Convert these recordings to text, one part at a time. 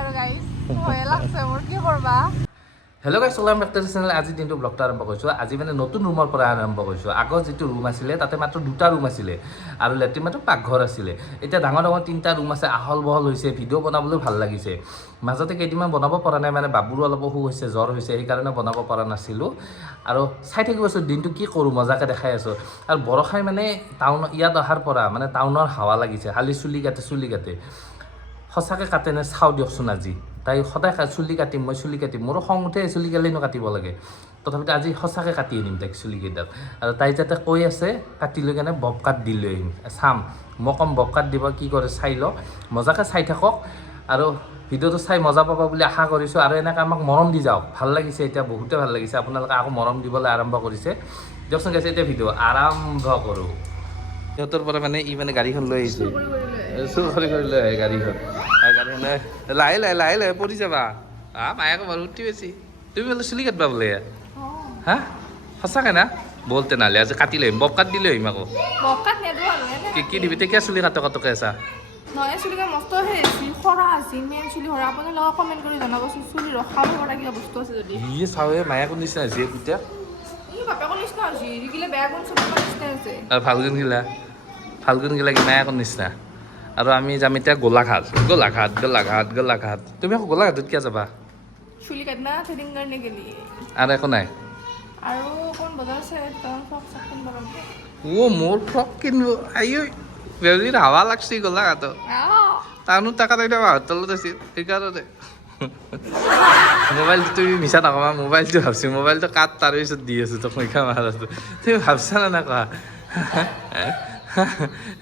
আৰু গাইস ভয় লাগছে মোৰ কি কৰবা হেল্ল' গাইছ ওলাম বেকটেৰি চেনেল আজি দিনটো ব্লগটো আৰম্ভ কৰিছোঁ আজি মানে নতুন ৰুমৰ পৰা আৰম্ভ কৰিছোঁ আগৰ যিটো ৰুম আছিলে তাতে মাত্ৰ 2টা ৰুম আছিলে আৰু লেট্ৰিন বাথৰুম পাকঘৰ আছিলে এতিয়া ডাঙৰ ডাঙৰ 3টা ৰুম আছে আহল বহল হৈছে ভিডিঅ' বনাবলৈ ভাল লাগিছে মাজতে কেইদিনমান বনাব পৰা নাই মানে বাবুৰো অলপ অসুখ হৈছে জ্বৰ হৈছে সেইকাৰণে বনাব পৰা নাছিলোঁ আৰু চাই থাকিব আছোঁ দিনটো কি কৰোঁ মজাকৈ দেখাই আছোঁ আৰু বৰষাই মানে ইয়াত অহাৰ পৰা মানে টাউনৰ হাৱা লাগিছে খালি চুলি কাটে সঁচাকৈ কাটেনে চাওঁ দিয়কচোন আজি তাই সদায় চুলি কাটিম মই চুলি কাটিম মোৰো খং উঠে চুলি কেলেনো কাটিব লাগে তথাপিতো আজি সঁচাকৈ কাটি আনিম তাইক চুলিকেইডাল আৰু তাই যাতে কৈ আছে কাটি লৈ কেনে বব কাট দি লৈ আহিম চাম মই ক'ম বব কাট দিব কি কৰে চাই লওঁ মজাকৈ চাই থাকক আৰু ভিডিঅ'টো চাই মজা পাব বুলি আশা কৰিছোঁ আৰু এনেকৈ আমাক মৰম দি যাওক ভাল লাগিছে এতিয়া বহুতে ভাল লাগিছে আপোনালোকে আকৌ মৰম দিবলৈ আৰম্ভ কৰিছে দিয়কচোন গাইছে এতিয়া ভিডিঅ' আৰম্ভ কৰোঁ সিহঁতৰ পৰা মানে ই মানে গাড়ীখন লৈ আহিছে চুৰ কৰি লৈ আহে গাড়ীখন লাহে লাহে পৰি যাবা মায়াকো বাৰু উঠি বেছি তুমি বোলে চুলি কাটবা বোলে হা সঁচাকৈ না বল তেনেহ'লে আজি কাটি লৈ আহিম বব কাট দিলৈ আহিম আকৌ কি দিবি তেতিয়া চুলি কাটকে আছা নহয় চুলিকে মস্ত হেৰি খৰা আছে মেইন চুলি খৰা আপুনি লগত কমেণ্ট কৰি জনাবচোন চুলি ৰখাব পৰা কিবা বস্তু আছে যদি ইয়ে চাৱে মায়াকো নিচিনা হৈছে এতিয়া বাপেকৰ নিচিনা হৈছে দেখিলে বেয়া গুণ চব নিচিনা হৈছে আৰু ফাল্গুন গিলা কি মায়াকৰ নিচিনা আৰু আমি যাম এতিয়া গোলাঘাট তুমি আকৌ গোলাঘাটত কিয় যাবা চুলি কাটনা থ্ৰেডিং কাৰণে গেলি আৰু একো নাই আৰু কোন বজাৰ আছে ফ্ৰক চাক কিনিব লাগিব মোৰ ফ্ৰক কিনিব বেউজিৰ হাৱা লাগছি গোলাঘাটত টাউনত টাকা তাইটা বাহঁত তলত আছিল সেইকাৰণে মোবাইলটো তুমি মিছা নকবা মোবাইলটো ভাবছি মোবাইলটো কাট তাৰ পিছত দি আছোঁ তোক মই মাৰাটো তুমি ভাবছা না কোৱা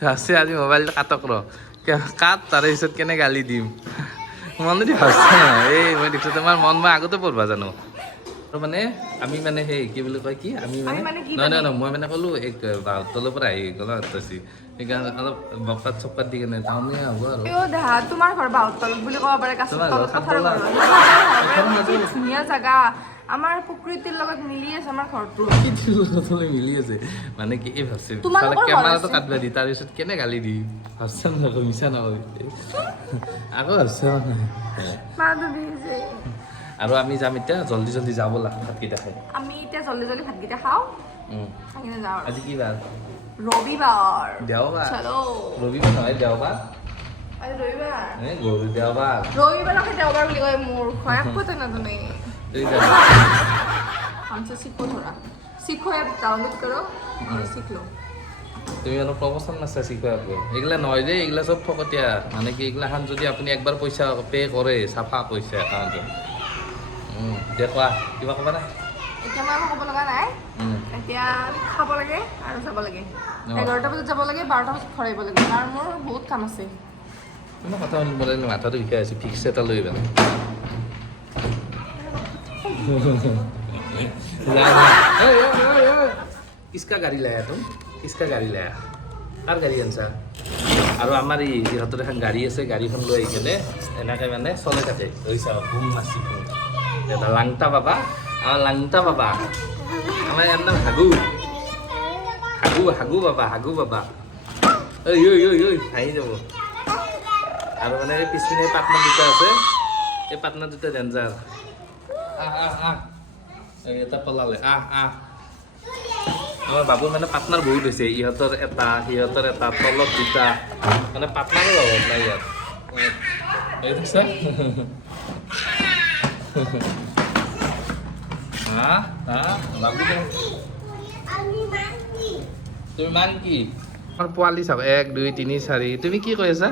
ভাবছি আজি মোবাইলটো কাটক ৰ কাট তাৰে পিছত কেনে গালি দিম মনেদি ভাবছা না এই মই দেখিছোঁ তোমাৰ মন মই আগতে পঢ়বা জানো আৰু মানে আমি মানে সেই কি বুলি কয় কি আমি মানে নহয় মই মানে ক'লোঁ এই তলৰ পৰা আহি গোলাঘাট আছি সেইকাৰণে অলপ বকাত চকাত দি কেনে টাউনে হ'ব আৰু তোমাৰ ঘৰ বাহুতলত বুলি ক'ব পাৰে ধুনীয়া জাগা আমাৰ প্ৰকৃতিৰ লগত মিলি আছে আমাৰ ঘৰটো মিলি আছে মানে কি এই ভাবছে কেমেৰাটো কাটবা দি তাৰপিছত কেনে গালি দি ভাবছা না মিছা নহয় আকৌ ভাবছা আৰু আমি যাম এতিয়া জল্দি যাব লাগে ভাতকেইটা খাই আমি এতিয়া জল্দি ভাতকেইটা খাওঁ আজি কি বাৰ ৰবিবাৰ দেওবাৰ চলো ৰবিবাৰ নহয় দেওবাৰ গৰু দেওবাৰ ৰবিবাৰকে দেওবাৰ বুলি কয় মোৰ একোতে নাজানে শিখো ধৰা শিখো এপ ডাউনলোড কৰো শিখলো তুমি অলপ প্ৰবচন নাচা শিকোৱা এইগিলা নহয় যে এইগিলা চব ফকতীয়া মানে কি এইগিলাখান যদি আপুনি একবাৰ পইচা পে' কৰে চাফা পইচা একাউণ্টত কোৱা কিবা ক'বা না এতিয়া মই ক'ব লগা নাই এতিয়া খাব লাগে আৰু যাব লাগে 11টা বজাত যাব লাগে 12টা বজাত ঘৰ আহিব লাগে আৰু মোৰ বহুত কাম আছে তুমি কথা শুনিব মাথাটো বিষাই আছে ফিক্স এটা লৈ আহিবা किसका गाड़ी लाया तुम किसका गाड़ी लाया কাৰ গাড়ী আনছা আৰু আমাৰ ইহঁতৰ এখন গাড়ী আছে গাড়ীখন লৈ আহি কেনে এনেকৈ মানে চলাই থাকে লৈছা বুম মাছি এটা লাংটা বাবা আমাৰ লাংটা বাবা আমাৰ ইয়াৰ নাম হাগু বাবা ঐ আহি যাব আৰু মানে পিছপিনে পাৰ্টনাৰ দুটা আছে এই পাৰ্টনাৰ দুটা ডেঞ্জাৰ এটা পলালে আমাৰ বাবুৰ মানে পাৰ্টনাৰ বহুত হৈছে ইহঁতৰ এটা সিহঁতৰ এটা তলত দুটা মানে পাৰ্টনাৰো লগত নাই ইয়াত বাবু তুমি মান কি আমাৰ পোৱালি চাব 1 2 3 4 তুমি কি কৈ আছা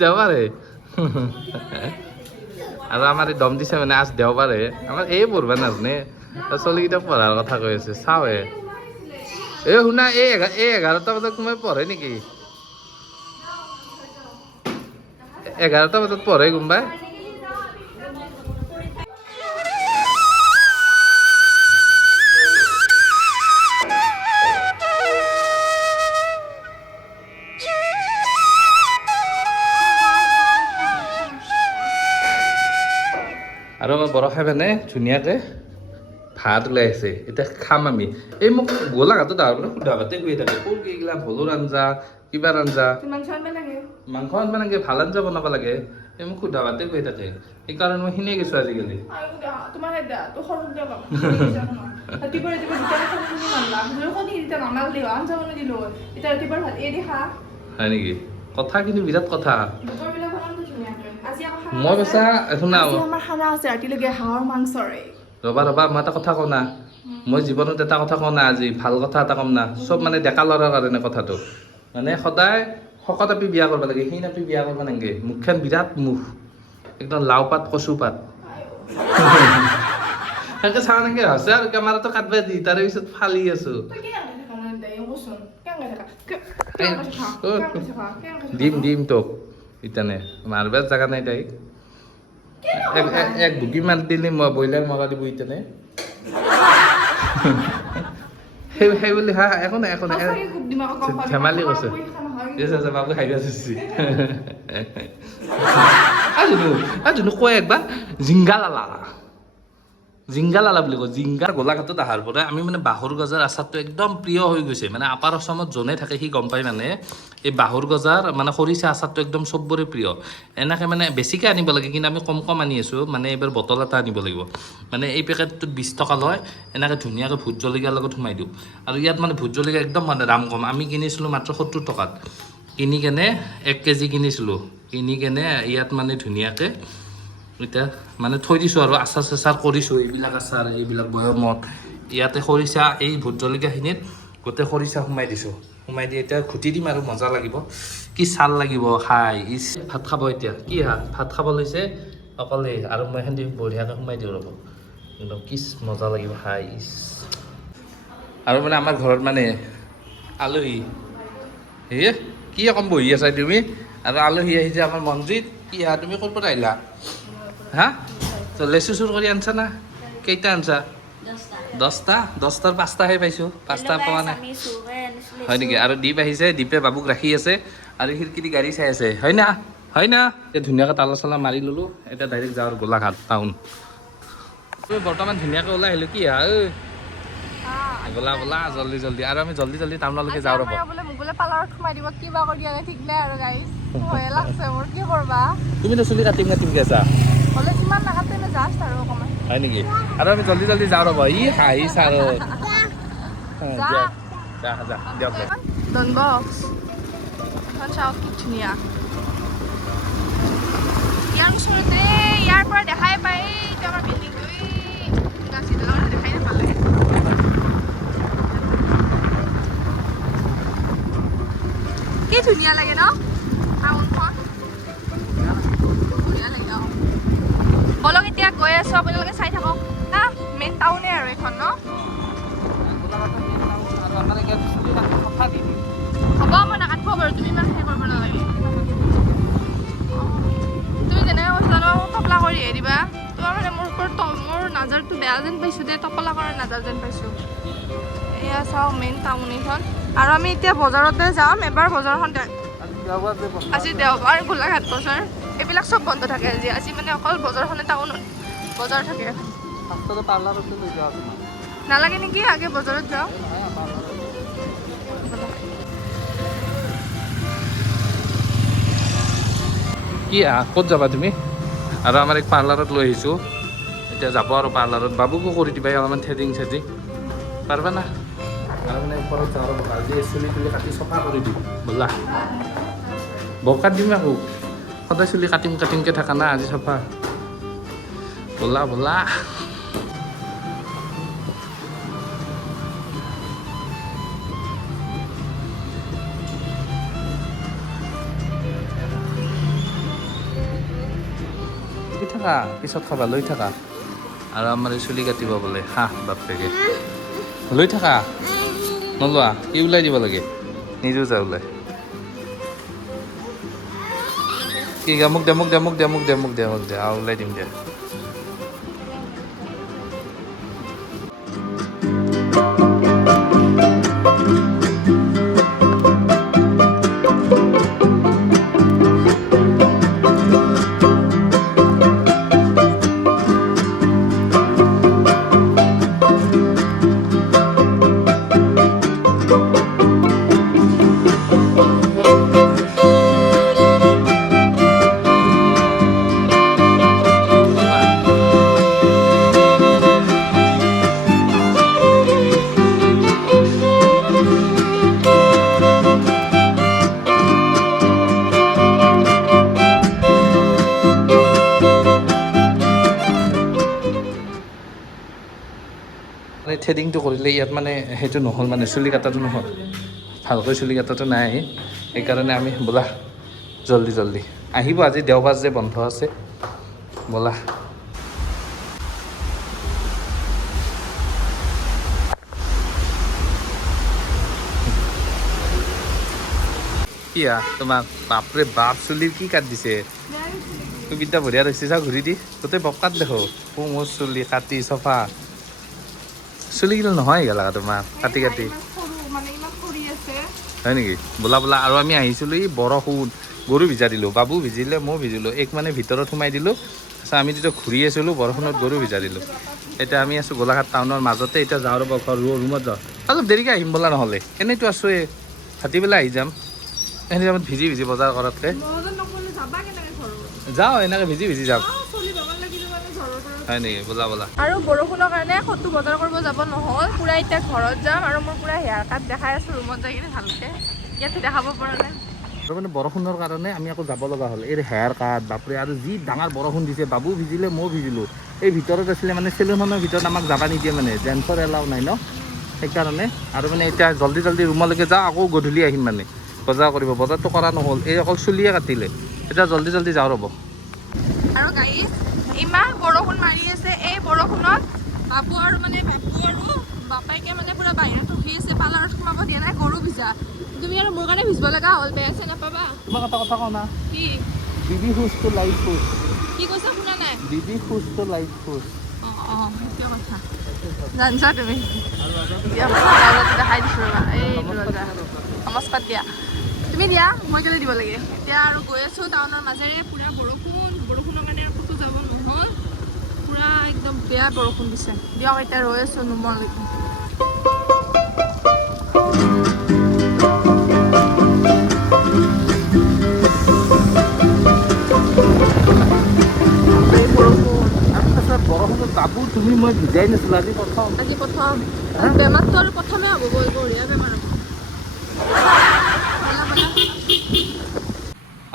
দেওবাৰে আৰু আমাৰ এই দম দিছে মানে আজ দেওবাৰে আমাৰ এই পঢ়বা নাজানে চলিকেইটা পঢ়াৰ কথা কৈ আছে চাওৱে এই শুনা এই 11টা বজাত তোমাৰ পঢ়ে নেকি 11টা বজাত পঢ়ে কোনোবাই আৰু আমাৰ বৰষাই মানে ধুনীয়াকৈ ভাত ওলাই আছে এতিয়া খাম আমি এই মোক গোলাঘাটত আহাৰ পৰা সুধাঘাটে গৈ থাকে ক'ৰ এইগিলা ভোলৰ আঞ্জা কিবাৰ আঞ্জা মাংস আনবা লাগে মাংস আনবা লাগে ভাল আঞ্জা বনাব লাগে এই মোক সুধাঘাটে গৈ থাকে সেইকাৰণে মই সিনে গৈছোঁ আজিকালি তোমাৰ হেদা তো সৰু দিয়া বাবা ৰাতিপুৱা ৰাতিপুৱা দুটা খালি তুমি মানলা মই কণী এতিয়া নামাল দিও আঞ্জা বনাই দিলো এতিয়া ৰাতিপুৱা ভাত এৰি খা হয় নেকি কথা কিন্তু বিৰাট কথা দুপৰবিলাক বনাম ধুনীয়াকৈ আজি আমাৰ মই কৈছা শুনা আজি আমাৰ খানা আছে ৰাতিলৈকে হাঁহৰ মাংসৰে ৰ'বা মই এটা কথা কওঁ না মই জীৱনত এটা কথা কওঁ না আজি ভাল কথা এটা ক'ম না চব মানে ডেকা ল'ৰাৰ কাৰণে কথাটো মানে সদায় শকত আপি বিয়া কৰিব লাগে সেই নাপি বিয়া কৰিব নালাগে মুখখন বিৰাট মুখ একদম লাও পাত কচু পাত সেনেকৈ চাওঁ নেকি হৈছে আৰু কেমেৰাটো কাটবা দি তাৰে পিছত ফালি আছোঁ দিম তোক ইতানে মাৰবাৰ জেগা নাই তাইক এক ভুকি মাৰ দিলে মই ব্ৰইলাৰ মৰা দিব ইতানে সেই বুলি হা একো নাই ধেমালি কৈছে বাবু হাঁহি আছে আজুনো কয় একবাৰ জিংগা লালা বুলি কয় জিংগাৰ গোলাঘাটত অহাৰ পৰা আমি মানে বাঁহৰ গজাৰ আচাৰটো একদম প্ৰিয় হৈ গৈছে মানে আপাৰ অসমত যোনে থাকে সি গম পায় মানে এই বাঁহৰ গজাৰ মানে খৰিচা আচাৰটো একদম চবৰে প্ৰিয় এনেকৈ মানে বেছিকৈ আনিব লাগে কিন্তু আমি কম আনি আছোঁ মানে এইবাৰ বটল এটা আনিব লাগিব মানে এই পেকেটটোত 20 টকা লয় এনেকৈ ধুনীয়াকৈ ভোট জলকীয়াৰ লগত সোমাই দিওঁ আৰু ইয়াত মানে ভোট জলকীয়া একদম মানে দাম কম আমি কিনিছিলোঁ মাত্ৰ 70 টকাত কিনি কেনে 1 কেজি কিনিছিলোঁ কিনি কেনে ইয়াত মানে ধুনীয়াকৈ এতিয়া মানে থৈ দিছোঁ আৰু আচাৰ চাচাৰ কৰিছোঁ এইবিলাক আচাৰ এইবিলাক বৈয়ামত ইয়াতে খৰিচা এই ভোট জলকীয়াখিনিত গোটেই খৰিচা সোমাই দিছোঁ সোমাই দি এতিয়া ঘুটি দিম আৰু মজা লাগিব কি ছাল লাগিব খাই ভাত খাব এতিয়া কি ভাত খাব লৈছে অকলে আৰু মই সেনেকৈ বঢ়িয়াকৈ সোমাই দিওঁ ৰ'ব একদম কি মজা লাগিব খাই আৰু মানে আমাৰ ঘৰত মানে আলহী সেয়ে কি অকণ বহি আছা তুমি আৰু আলহী আহিছে আমাৰ মন্দিৰত কি তুমি ক'ৰ পৰা আহিলা হা তো লেচু চুৰ কৰি আনছা না কেইটা আনছা 10টা 10টাৰ 5টাহে পাইছোঁ 5টা পোৱা নাই হয় নেকি আৰু দীপ আহিছে দীপে বাবুক ৰাখি আছে আৰু খিৰিকী গাড়ী চাই আছে হয় না এতিয়া ধুনীয়াকৈ তালা চালা মাৰি ল'লোঁ এতিয়া ডাইৰেক্ট যাওঁ আৰু গোলাঘাট টাউন বৰ্তমান ধুনীয়াকৈ ওলাই আহিলোঁ কি বলা জল্দি আৰু আমি জল্দি টাউনলৈকে যাওঁ ৰ'ব পাৰ্লাৰত সোমাই দিব কিবা কৰি দিয়ে ঠিক নাই আৰু গাইছ ভয়ে লাগছে মোৰ কি কৰবা তুমিতো চুলি কাটিমকৈ আছা হ'লে কিমান নাকাটে জাষ্ট আৰু অকণমান হয় নেকি আৰু আমি জল্দি যাওঁ ৰ'ব হাঁহিছা আৰু যা দিয়ক ডন বক্স এখন চাওক কি ধুনীয়া ইয়াৰ ওচৰতে ইয়াৰ পৰা দেখাই পায় এইটো আমাৰ বিল্ডিংটো দেখাই নাপালে কি ধুনীয়া লাগে ন টাউনখন ধুনীয়া লাগে বলক এতিয়া গৈ আছো আপোনালোকে চাই থাকক না মেইন টাউনে আৰু এইখন ন হ'ব মই নাকাটিব বাৰু তুমি ইমান সেই কৰিব নালাগে তুমি যেনেকৈ কৈছা ন টপলা কৰি দিবা তোমাৰ মানে মোৰ ওপৰত মোৰ নাজাৰটো বেয়া যেন পাইছোঁ দে টপলা কৰাৰ নাজাৰ যেন পাইছোঁ এয়া চাওঁ মেইন টাউন এইখন আৰু আমি এতিয়া বজাৰতে যাম এবাৰ বজাৰখন আজি দেওবাৰ গোলাঘাট বজাৰ এইবিলাক চব বন্ধ থাকে আজি মানে অকল বজাৰখনে টাউনত বজাৰ থাকে নালাগে নেকি আগে বজাৰত যাওঁ কি ক'ত যাবা তুমি আৰু আমাৰ এক পাৰ্লাৰত লৈ আহিছোঁ এতিয়া যাব আৰু পাৰ্লাৰত বাবুকো কৰি দিবা অলপমান থ্ৰেডিং পাৰিবা না আৰু মানে ওপৰত যাওঁ আৰু আজি চুলি তুলি কাটি চফা কৰি দিম ব'লা বকাত দিম আকৌ সদায় চুলি কাটিমকৈ থাকা না আজি চফা ব'লা থাকা পিছত খাবা লৈ থাকা আৰু আমাৰ এই চুলি কাটিব বোলে বাপেকে লৈ থাকা নলোৱা কি ওলাই দিব লাগে নিজেও যা ওলাই কি মোক দে ওলাই দিম দিয়া থ্ৰেডিংটো কৰিলে ইয়াত মানে সেইটো নহ'ল মানে চুলি কাটাটো নহ'ল ভালকৈ চুলি কাটাটো নাই সেইকাৰণে আমি ব'লা জল্দি আহিব আজি দেওবাৰ যে বন্ধ আছে ব'লা কিয়া তোমাক বাপৰে বাপ চুলিৰ কি কাট দিছে সুবিধা বঢ়িয়া হৈছে চা ঘূৰি দি গোটেই বকাত দেখো মোৰ চুলি কাটি চফা চুলি কিন্তু নহয় গেলা তোমাৰ কাটি হয় নেকি বোলা আৰু আমি আহিছিলোঁ এই বৰষুণ গৰু ভিজা দিলোঁ বাবু ভিজিলে মই ভিজিলোঁ এক মানে ভিতৰত সোমাই দিলোঁ তাৰপিছত আমি যেতিয়া ঘূৰি আছিলোঁ বৰষুণত গৰু ভিজা দিলোঁ এতিয়া আমি আছোঁ গোলাঘাট টাউনৰ মাজতে এতিয়া যাওঁ ৰ'ব ঘৰ ৰুমত যাওঁ অলপ দেৰিকৈ আহিম বোলা নহ'লে এনেইতো আছোঁ এই ভাটিবেলা আহি যাম এনে টাইমত ভিজি বজাৰ কৰাতকৈ যাওঁ এনেকৈ ভিজি যাম হয় নেকি বোলা আৰু বৰষুণৰ কাৰণে ক'তো বজাৰ কৰিব যাব নহ'ল পুৰা এতিয়া ঘৰত যাম আৰু মোৰ পুৰা হেয়াৰ কাট দেখাই আছোঁ ৰুমত যাই কিনে ভালকৈ ইয়াতে দেখাব পৰা নাই আৰু মানে বৰষুণৰ কাৰণে আমি আকৌ যাব লগা হ'ল এই হেয়াৰ কাট বাপৰে আৰু যি ডাঙৰ বৰষুণ দিছে বাবু ভিজিলে ময়ো ভিজিলোঁ এই ভিতৰত আছিলে মানে চেলুনখনৰ ভিতৰত আমাক যাব নিদিয়ে মানে জেণ্টছৰ এলাও নাই ন সেইকাৰণে আৰু মানে এতিয়া জল্দি ৰুমলৈকে যাওঁ আকৌ গধূলি আহিম মানে বজাৰ কৰিব বজাৰটো কৰা নহ'ল এই অকল চুলিয়ে কাটিলে এতিয়া জল্দি যাওঁ ৰ'ব আৰু গাইজ ইমান বৰষুণ মাৰি আছে এই বৰষুণত বাবু আৰু বাপেকে মানে পুৰা বাহিৰত ৰখি আছে পাৰ্লাৰত সোমাব দিয়া নাই গৰু ভিজা তুমি আৰু মোৰ কাৰণে ভিজিব লগা হ'ল বেয়া আছে নাপাবা তোমাক এটা কথা কওঁ না কি বিবি খুজটো লাইট খুজ কি কৈছা শুনা নাই বিবি খুজটো লাইট খুজ সেইটোৱে কথা জানিছা তুমি দেখাই দিছোঁ ৰ'বা এইটো ৰজা নমস্কাৰ দিয়া তুমি দিয়া মই কেলৈ দিব লাগে এতিয়া আৰু গৈ আছোঁ টাউনৰ মাজেৰে পুৰা বৰষুণৰ কাৰণে আৰু ক'তো যাব নহ'ল পুৰা একদম বেয়া বৰষুণ দিছে দিয়ক এতিয়া ৰৈ আছোঁ নুমলৈকে বৰষুণত বাবু তুমি মই ভিজাই নাছিলোঁ আজি প্ৰথম বেমাৰটো আৰু প্ৰথমে হ'ব বঢ়িয়া বেমাৰ হ'ব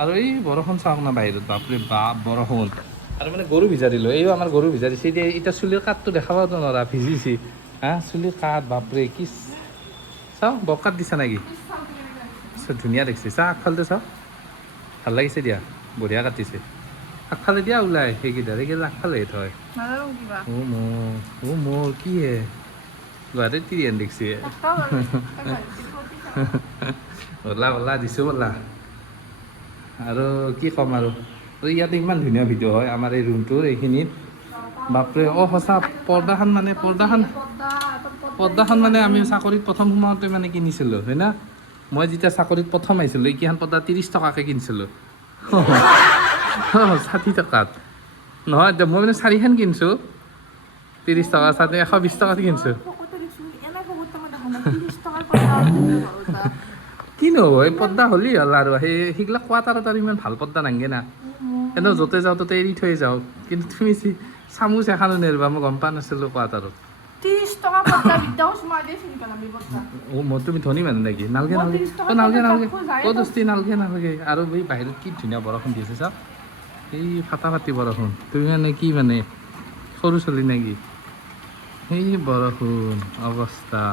আৰু এই বৰষুণ চাওক না বাহিৰত বাপৰে বাপ বৰষুণ আৰু মানে গৰু ভিজা দিলোঁ এই আমাৰ গৰু ভিজা দিছে এতিয়া চুলিৰ কাঠটো দেখাবতো নোৱাৰা ভিজিছে চুলিৰ কাঠ বাপৰে কি চাওঁ বকাত দিছা নেকি ধুনীয়া দেখিছে চা আগফালটো চাওঁ ভাল লাগিছে দিয়া বঢ়িয়া কাটিছে আগফালে দিয়া ওলাই সেইকেইটা আগফালে থয় মোৰ কি হে গুৱাহাটীত তিৰিয়ান দেখিছে বলা দিছোঁ বলা আৰু কি ক'ম আৰু ইয়াতে ইমান ধুনীয়া ভিডিঅ' হয় আমাৰ এই ৰুমটোৰ এইখিনিত বাপৰে সঁচা পৰ্দাখন মানে আমি চাকৰিত প্ৰথম সোমাওঁতে মানে কিনিছিলোঁ হয় না মই যেতিয়া চাকৰিত প্ৰথম আহিছিলোঁ এইকেইখন পৰ্দা 30 টকাকৈ কিনিছিলোঁ 60 টকাত নহয় মই মানে 4খন কিনিছোঁ 30 টকা 120 টকাত কিনিছোঁ কিনো এই পৰ্দা হ'লেই হ'ল আৰু সেইবিলাক কোৱাটাৰত আৰু ইমান ভাল পৰ্দা নাংগে না এনেও য'তে যাওঁ ত'তে এৰি থৈ যাওঁ কিন্তু তুমি চামুচ এখনো নেৰিবা মই গম পোৱা নাছিলোঁ কোৱাটাৰত তুমি ধনী মানুহ নেকি নালগে আৰু এই বাহিৰত কি ধুনীয়া বৰষুণ দি আছে চাওক এই ফাটি বৰষুণ তুমি মানে কি মানে সৰু ছোৱালী নেকি সেই বৰষুণ অৱস্থা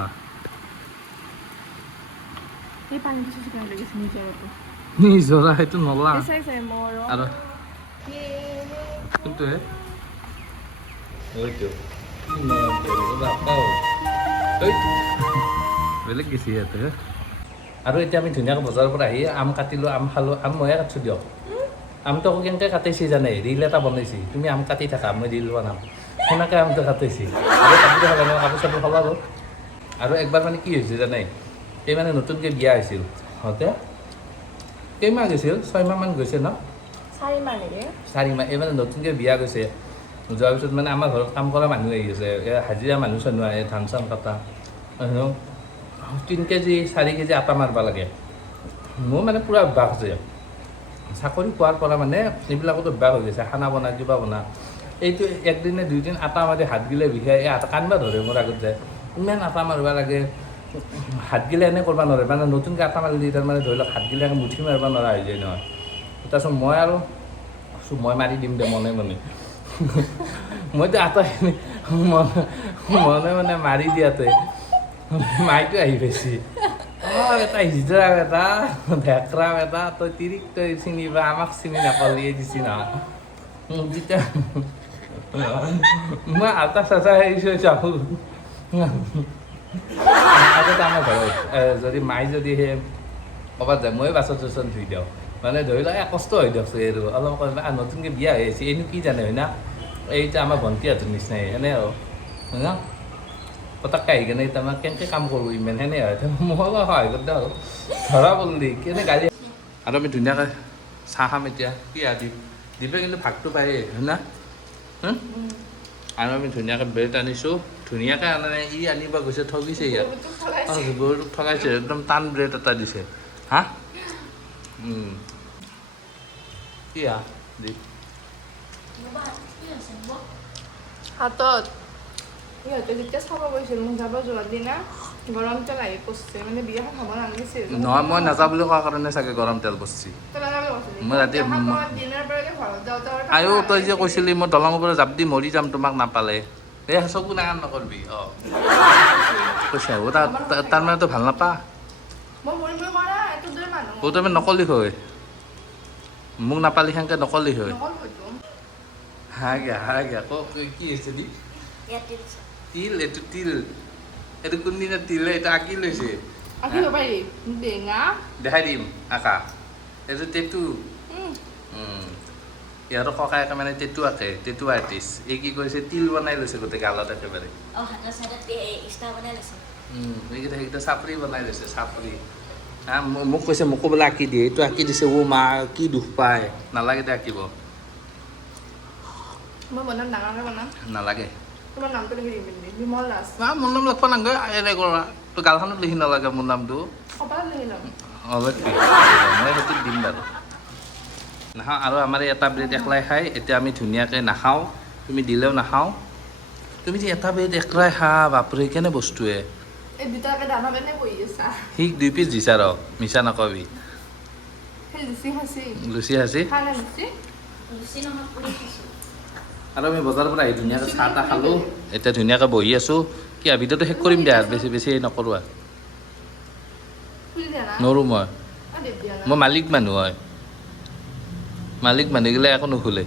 নিজৰা সেইটো নলা আৰু কিন্তু বেলেগ গেছি ইয়াতে আৰু এতিয়া আমি ধুনীয়াকৈ বজাৰৰ পৰা আহি আম কাটিলোঁ আম খালোঁ আম ময়ে কাটিছোঁ দিয়ক আমটো আকৌ কেনেকৈ কাটিছি জানে ৰিল এটা বনাইছি তুমি আম কাটি থাকা মই ৰিল বনাম সেনেকৈ আমটো কাটিছি আৰু কাপোৰ চাপোৰ সলালোঁ আৰু একবাৰ মানে কি হৈছে জানে এই মানে নতুনকৈ বিয়া হৈছিল হওঁতে কেইমাহ গৈছিল 6 মাহমান গৈছে ন 4 মাহ এই মানে নতুনকৈ বিয়া গৈছে যোৱাৰ পিছত মানে আমাৰ ঘৰত কাম কৰা মানুহ আহি আছে হাজিৰা মানুহ চানুহ আহে ধান চান কটা 3 কেজি 4 কেজি আটা মাৰিব লাগে মোৰ মানে পূৰা অভ্যাস আছে চাকৰি পোৱাৰ পৰা মানে এইবিলাকতো অভ্যাস হৈ গৈছে খানা বনা কিবা বনা এইটো একদিনে 2 দিন আটা মাৰি হাত গিলে বিষাই এই আটা কান্দিব ধৰে মোৰ আগত যায় ইমান আটা মাৰিব লাগে হাত গিলে এনে কৰিব নোৱাৰে মানে নতুনকৈ আটা মাৰি দি তাৰমানে ধৰি লওক হাত গিলে মুঠি মাৰিব নোৱাৰা হৈ যায় নহয় তাৰপিছত মই মাৰি দিম দে মনে মইতো আটাখিনি মনে মনে মাৰি দিয়াতে মাইটো আহি পাইছি এটা হিজৰা এটা ভেকৰা এটা তই তিৰিক তই চিনিবা আমাক চিনি নাপালিয়ে দিছি না যেতিয়া মই আটা চাচা আহিছোঁ চাহু আগতে আমাৰ ঘৰত যদি মাই যদি সেই ক'ৰবাত যায় মই বাচন চাচন ধুই দিওঁ মানে ধৰি লওক কষ্ট হৈ দিয়কচোন এইটো অলপ নতুনকৈ বিয়া হৈ আছে এইনো কি জানে হয় না এইটো আমাৰ ভণ্টিহঁতৰ নিচিনাই সেনে আৰু হয় না পটককৈ আহি কেনে তাৰমানে কেনেকৈ কাম কৰোঁ ইমান সেনে হয় মই অলপ সহায় কৰি দিওঁ আৰু ধৰা পল্লি কেনে গালি আৰু আমি ধুনীয়াকৈ চাহ খাম এতিয়া কি আৰু দিপে কিন্তু ভাগটো পায়েই হয় না আৰু আমি ধুনীয়াকৈ ব্ৰেড আনিছোঁ ধুনীয়াকৈ আনা নাই ই আনিব গৈছে ঠগিছে ইয়াত গৰুটোক ঠগাইছে একদম টান ব্ৰেড এটা দিছে হা কি দীপ হাতত সিহঁতে যেতিয়া চাব গৈছিল মোক যাব যোৱাৰ দিনা গৰম তেল আহি পৰছে মানে বিয়াখন হ'ব নালাগিছিল নহয় মই নাযাওঁ বুলি কোৱাৰ কাৰণে চাগে গৰম তেল পৰছি মই ৰাতি আয়ো তই যে কৈছিলি মই দলঙৰ পৰা জাপ দি মৰি যাম তোমাক নাপালে এই চকু নাগান নকৰবি কৈছে তাৰমানে তই ভাল নাপা তই নকলি হয় মোক নাপালি সেনেকৈ নকলি হয় হা গা ক কি হৈছে দি তিল এইটো তিল এইটো কোনদিনা তিল এইটো আঁকি লৈছে দেখাই দিম আঁকা এইটো টেটু ইহঁতৰ ককায়েকে মানে টেটু আঁকে টেটু আৰ্টিষ্ট এই কি কৰিছে তিল বনাই লৈছে গোটেই গালত একেবাৰে সেইকেইটা চাপৰি বনাই লৈছে চাপৰি হা মোক কৈছে মোকো বোলে আঁকি দিয়ে এইটো আঁকি দিছে মা কি দুখ পায় নালাগে দে আঁকিব নালাগে তোমাৰ নামটো লিখি দিম বিমল দাস মোৰ নাম লিখিব নালাগে এনে কৰা তোৰ গালখনত লিখি নালাগে মোৰ নামটো কপালত লিখি ল'ম মই সেইটো দিম বাৰু নাখাওঁ আৰু আমাৰ এটা ব্ৰেড একলাই খাই এতিয়া আমি ধুনীয়াকৈ নাখাওঁ তুমি দিলেও নাখাওঁ তুমি যে এটা ব্ৰেড একলাই খা বাপৰে কেনে বস্তুৱে ঠিক 2 পিচ দিছা ৰ মিছা নকবি লুচি সাঁচি আৰু আমি বজাৰৰ পৰা আহি ধুনীয়াকৈ চাহ তাহ খালোঁ এতিয়া ধুনীয়াকৈ বহি আছোঁ কি ভিডিঅ'টো শেষ কৰিম দিয়া বেছি বেছি নকৰোঁ আৰু নৰোঁ মই মালিক মানুহ হয় মালিক মানুহ গ'লে একো নুখুলে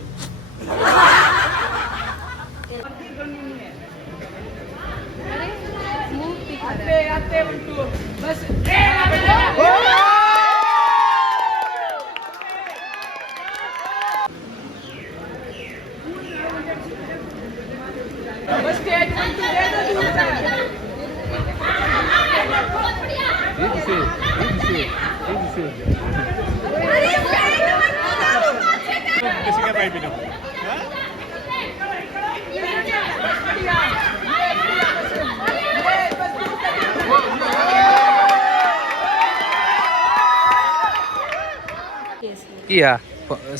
কি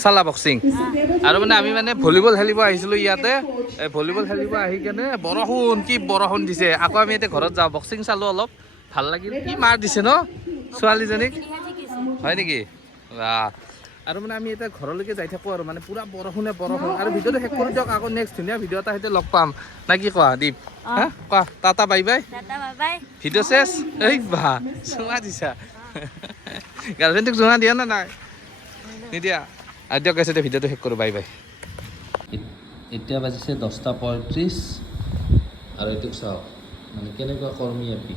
চালা বক্সিং আৰু মানে আমি মানে ভলীবল খেলিব আহিছিলোঁ ইয়াতে এই ভলীবল খেলিব আহি কেনে বৰষুণ দিছে আকৌ আমি এতিয়া ঘৰত যাওঁ বক্সিং চালোঁ অলপ ভাল লাগিল কি মাৰ দিছে ন ছোৱালীজনীক হয় নেকি আৰু মানে আমি এতিয়া ঘৰলৈকে যাই থাকোঁ আৰু মানে পূৰা বৰষুণ আৰু ভিডিঅ'টো শেষ কৰি দিয়ক আকৌ নেক্সট ধুনীয়া ভিডিঅ' এটা সৈতে লগ পাম না কি কোৱা দীপ হা কোৱা টাটা বাই বাই ভিডিঅ' চেছ এই বা চুমা দিছা গাৰ্লফ্ৰেণ্ডটোক চুমা দিয়া না নাই নিদিয়া আৰু দিয়ক আছে ভিডিঅ'টো শেষ কৰোঁ বাই বাই এতিয়া বাজিছে 10:35 আৰু এইটোক চাওক মানে কেনেকুৱা কৰ্মী আপি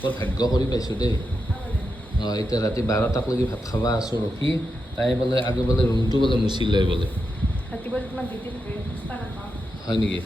বৰ ভাগ্য কৰি পাইছোঁ দেই এতিয়া ৰাতি 12টালৈকে ভাত খাব আছোঁ ৰখি তাই বোলে আগে বোলে ৰুমটো বোলে মুচি লয় বোলে হয় নেকি